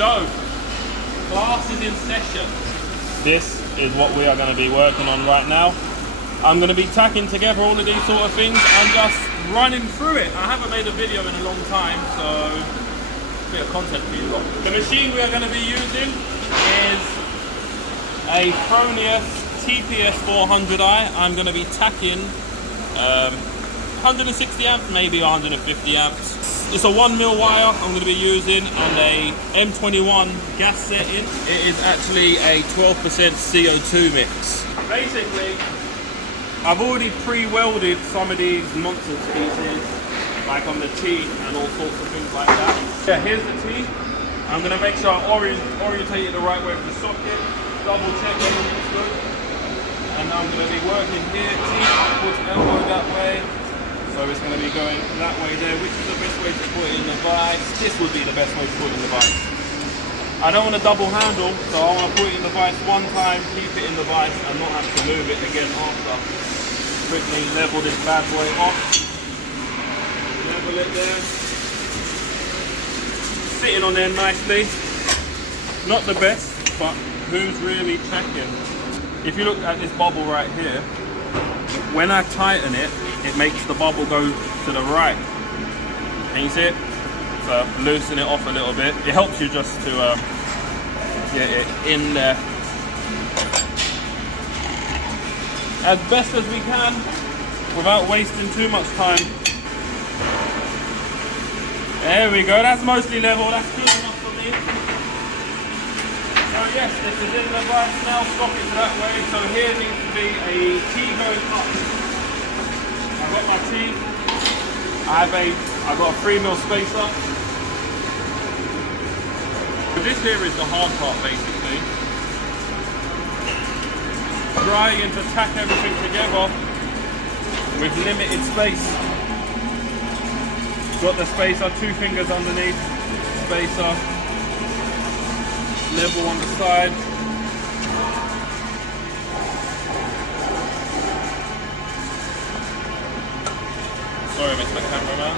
So, class is in session. This is what we are going to be working on right now. I'm going to be tacking together all of these sort of things and just running through it. I haven't made a video in a long time, so a bit of content for you lot. The machine we are going to be using is a Fronius TPS 400i. I'm going to be tacking 160 amps, maybe 150 amps. It's a 1mm wire I'm going to be using and a M21 gas setting. It is actually a 12% CO2 mix. Basically, I've already pre-welded some of these nonsense pieces, like on the T and all sorts of things like that. Yeah, here's the T. I'm going to make sure I orientate it the right way with the socket, double check everything's good. And I'm going to be working here, T upwards, elbow that way. So it's going to be going that way there, which is the best way to put it in the vise. This would be the best way to put it in the vise. I don't want a double handle, so I want to put it in the vise one time, keep it in the vise, and not have to move it again after. Quickly level this bad boy off. Level it there. Sitting on there nicely. Not the best, but who's really checking? If you look at this bubble right here, when I tighten it, it makes the bubble go to the right. Can you see it? So loosen it off a little bit. It helps you just to get it in there as best as we can without wasting too much time. There we go, that's mostly level, that's good enough for me. So yes, this is in the vise now, socket that way. So here needs to be a T going up. I've got my T, I've got a 3mm spacer. So this here is the hard part basically. Trying to tack everything together with limited space. Got the spacer, 2 fingers underneath, spacer, level on the side. Sorry, Mr. Cameraman.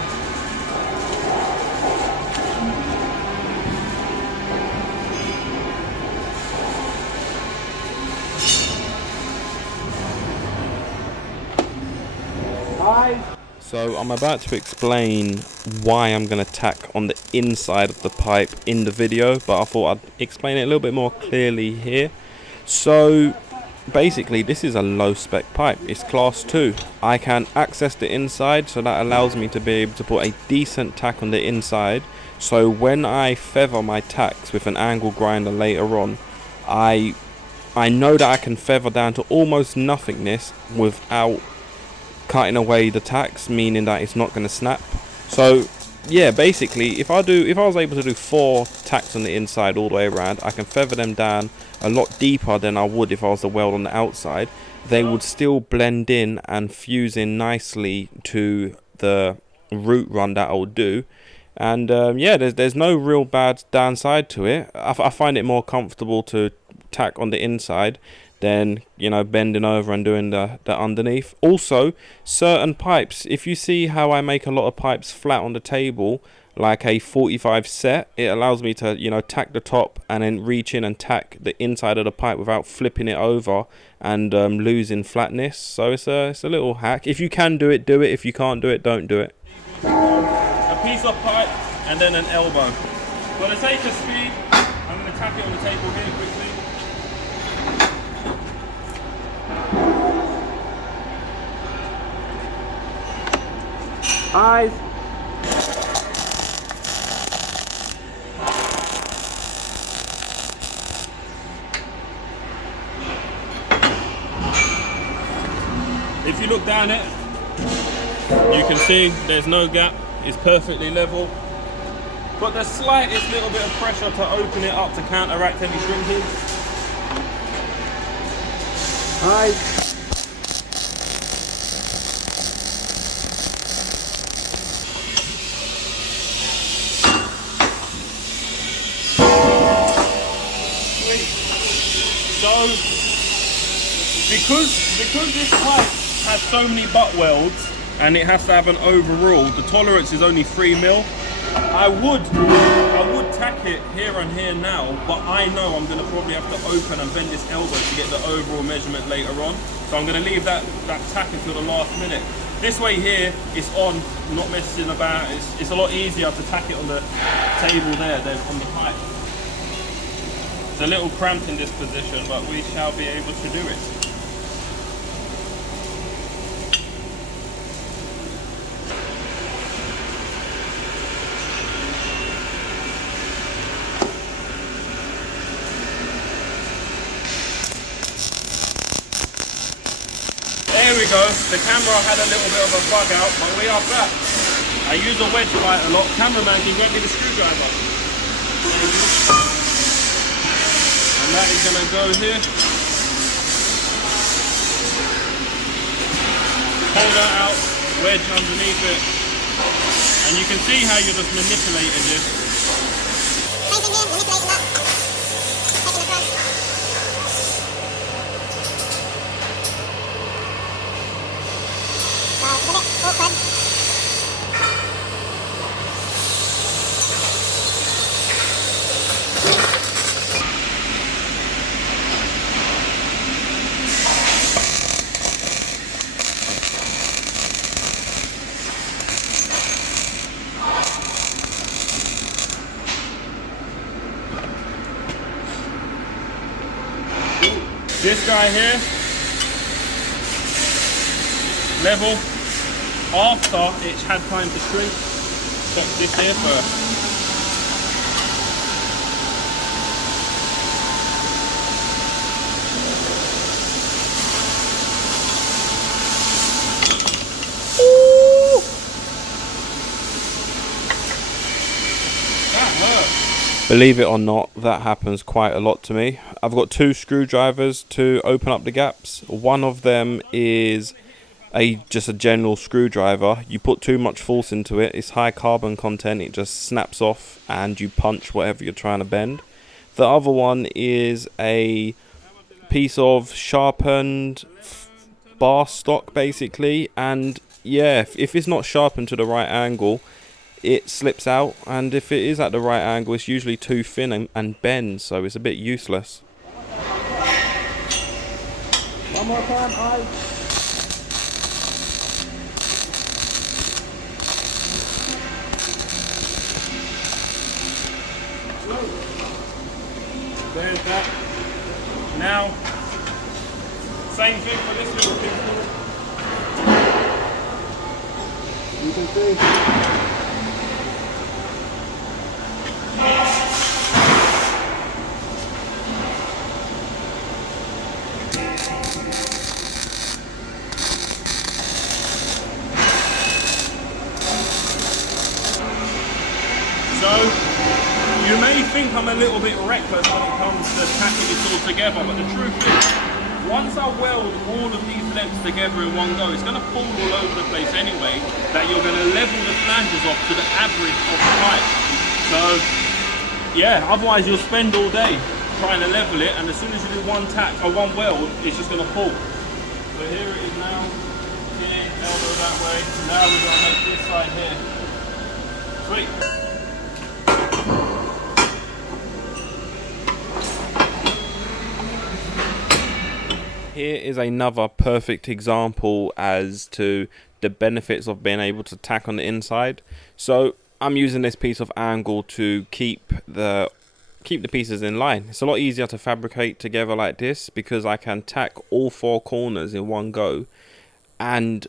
So I'm about to explain why I'm going to tack on the inside of the pipe in the video, but I thought I'd explain it a little bit more clearly here. So basically this is a low spec pipe, it's class 2. I can access the inside, so that allows me to be able to put a decent tack on the inside, so when I feather my tacks with an angle grinder later on, I know that I can feather down to almost nothingness without cutting away the tacks, meaning that it's not going to snap. So yeah, basically if I was able to do 4 tacks on the inside all the way around, I can feather them down a lot deeper than I would if I was to weld on the outside. They would still blend in and fuse in nicely to the root run that I would do. And yeah, there's no real bad downside to it. I find it more comfortable to tack on the inside than, you know, bending over and doing the underneath. Also, certain pipes, if you see how I make a lot of pipes flat on the table, like a 45 set, it allows me to, you know, tack the top and then reach in and tack the inside of the pipe without flipping it over and losing flatness. So it's a little hack. If you can do it, do it. If you can't do it, don't do it. A piece of pipe and then an elbow. For the sake of speed, I'm going to tack it on the table here quickly. Eyes. If you look down it, you can see there's no gap, it's perfectly level. But the slightest little bit of pressure to open it up to counteract any shrinkage. Eyes. So, because this pipe has so many butt welds and it has to have an overall, the tolerance is only 3mm. I would tack it here and here now, but I know I'm going to probably have to open and bend this elbow to get the overall measurement later on. So I'm going to leave that tack until the last minute. This way here, it's on, not messing about. It's a lot easier to tack it on the table there than on the pipe. It's a little cramped in this position, but we shall be able to do it. There we go. The camera had a little bit of a bug out, but we are back. I use a wedge quite a lot. Cameraman, can you grab me the screwdriver? And that is going to go here. Pull that out, wedge underneath it. And you can see how you're just manipulating this. Same thing here, manipulating that. Taking the front. It's a bit awkward. This guy here, level, after it's had time to shrink. Check this here first. Ooh. That hurts. Believe it or not, that happens quite a lot to me. I've got two screwdrivers to open up the gaps. One of them is just a general screwdriver. You put too much force into it, it's high carbon content, it just snaps off and you punch whatever you're trying to bend. The other one is a piece of sharpened bar stock basically, and yeah, if it's not sharpened to the right angle, it slips out, and if it is at the right angle, it's usually too thin and bends, so it's a bit useless. One more time, There's that. Now, same thing for this little thing. You can see. So, you may think I'm a little bit reckless when it comes to tacking this all together, but the truth is, once I weld all of these lengths together in one go, it's going to fall all over the place anyway, that you're going to level the flanges off to the average of the pipe. So, yeah, otherwise you'll spend all day trying to level it, and as soon as you do one tack or one weld, it's just going to fall. So here it is now, here, elbow that way, now we're going to make this side here. Sweet. Here is another perfect example as to the benefits of being able to tack on the inside. So I'm using this piece of angle to keep the pieces in line. It's a lot easier to fabricate together like this because I can tack all four corners in one go, and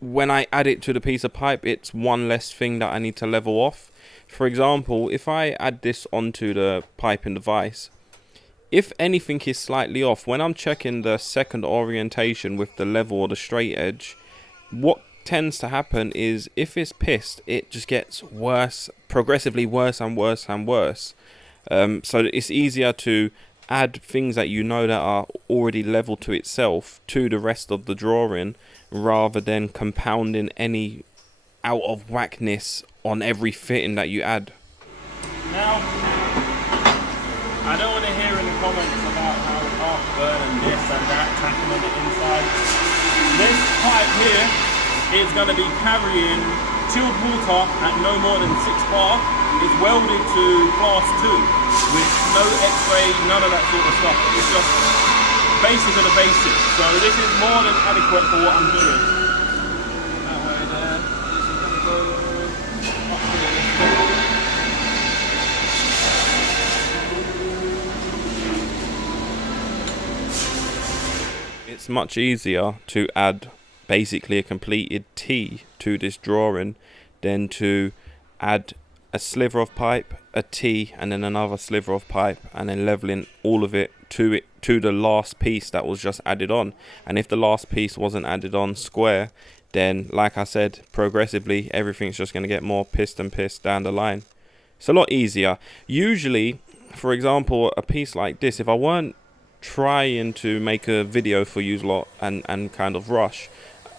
when I add it to the piece of pipe, it's one less thing that I need to level off. For example, if I add this onto the piping device, if anything is slightly off, when I'm checking the second orientation with the level or the straight edge, what tends to happen is if it's pissed, it just gets worse, progressively worse and worse and worse. So it's easier to add things that you know that are already level to itself to the rest of the drawing, rather than compounding any out of whackness on every fitting that you add. Now, I don't want to hear any comments about how heartburn and this and that, tacking on the inside. This pipe here is going to be carrying chilled water at no more than 6 bar is welded to class 2 with no x-ray, none of that sort of stuff. It's just basic of the basics. So this is more than adequate for what I'm doing. That way there. This is going to go up to this. It's much easier to add basically a completed T to this drawing than to add a sliver of pipe, a T, and then another sliver of pipe, and then leveling all of it to the last piece that was just added on. And if the last piece wasn't added on square, then like I said, progressively everything's just going to get more pissed and pissed down the line. It's a lot easier. Usually, for example, a piece like this, if I weren't trying to make a video for you lot and kind of rush,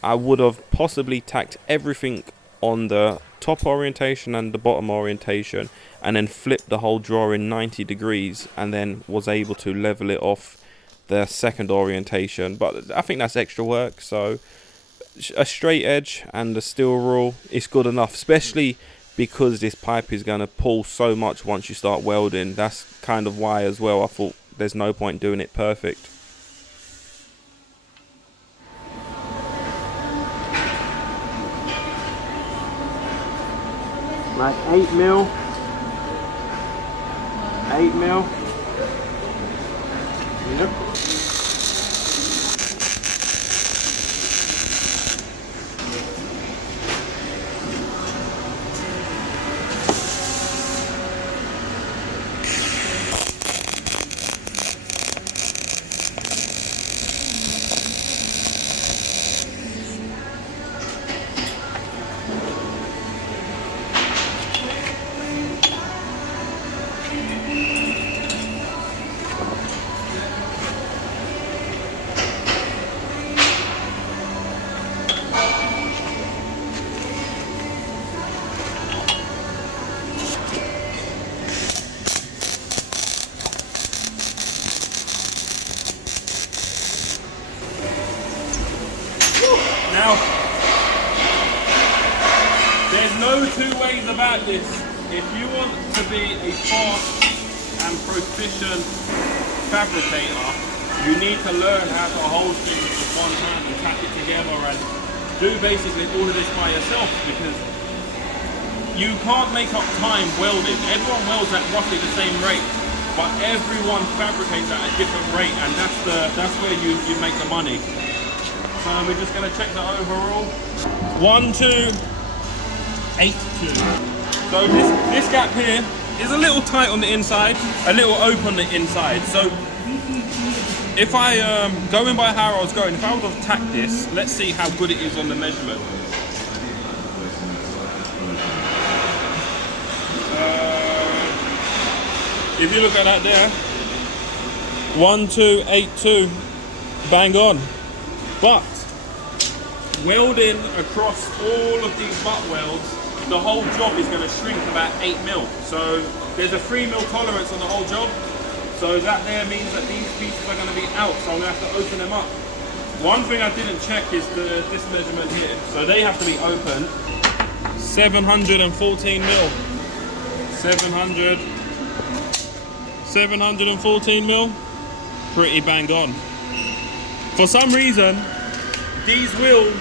I would have possibly tacked everything on the top orientation and the bottom orientation, and then flipped the whole drawing 90 degrees, and then was able to level it off the second orientation. But I think that's extra work, so a straight edge and the steel rule is good enough, especially because this pipe is going to pull so much once you start welding. That's kind of why as well I thought there's no point doing it perfect. Like 8 mil. 8 mil. Yep. Now, there's no two ways about this. If you want to be a fast and proficient fabricator, you need to learn how to hold things with one hand and tack it together and do basically all of this by yourself, because you can't make up time welding. Everyone welds at roughly the same rate, but everyone fabricates at a different rate, and that's where you make the money. So we're just going to check the overall. 1, 2, 8, 2. So this gap here is a little tight on the inside, a little open on the inside. So if I, going by how I was going, if I would have tacked this, let's see how good it is on the measurement. If you look at that there, 1, 2, 8, 2, bang on. But welding across all of these butt welds, the whole job is going to shrink about 8 mil. So there's a 3 mil tolerance on the whole job. So that there means that these pieces are going to be out. So I'm going to have to open them up. One thing I didn't check is this measurement here. So they have to be opened. 714 mil. 714 mil. Pretty bang on. For some reason, these will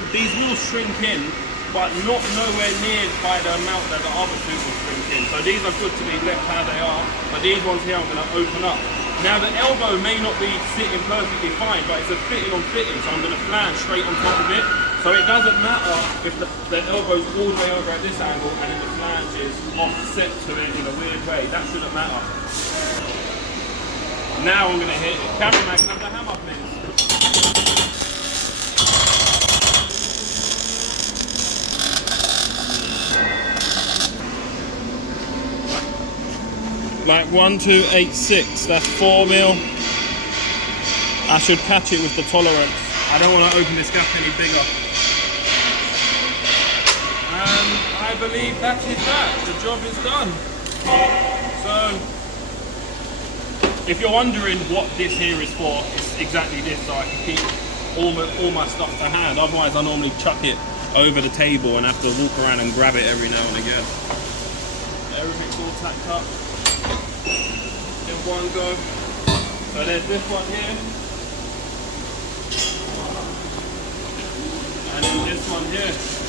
shrink in, but not nowhere near by the amount that the other two will shrink in. So these are good to be left how they are, but these ones here I'm going to open up. Now the elbow may not be sitting perfectly fine, but it's a fitting on fitting, so I'm going to flange straight on top of it. So it doesn't matter if the elbow's all the way over at this angle and then the flange is offset to it in a weird way. That shouldn't matter. Now I'm going to hit it. Cameraman, can I have the hammer, please? Like 1, 2, 8, 6, that's 4 mil. I should catch it with the tolerance. I don't want to open this gap any bigger. And I believe that is that. The job is done. So, if you're wondering what this here is for, it's exactly this, so I can keep all my stuff to hand. Otherwise I normally chuck it over the table and have to walk around and grab it every now and again. Everything's all tacked up in one go. So there's this one here, and then this one here.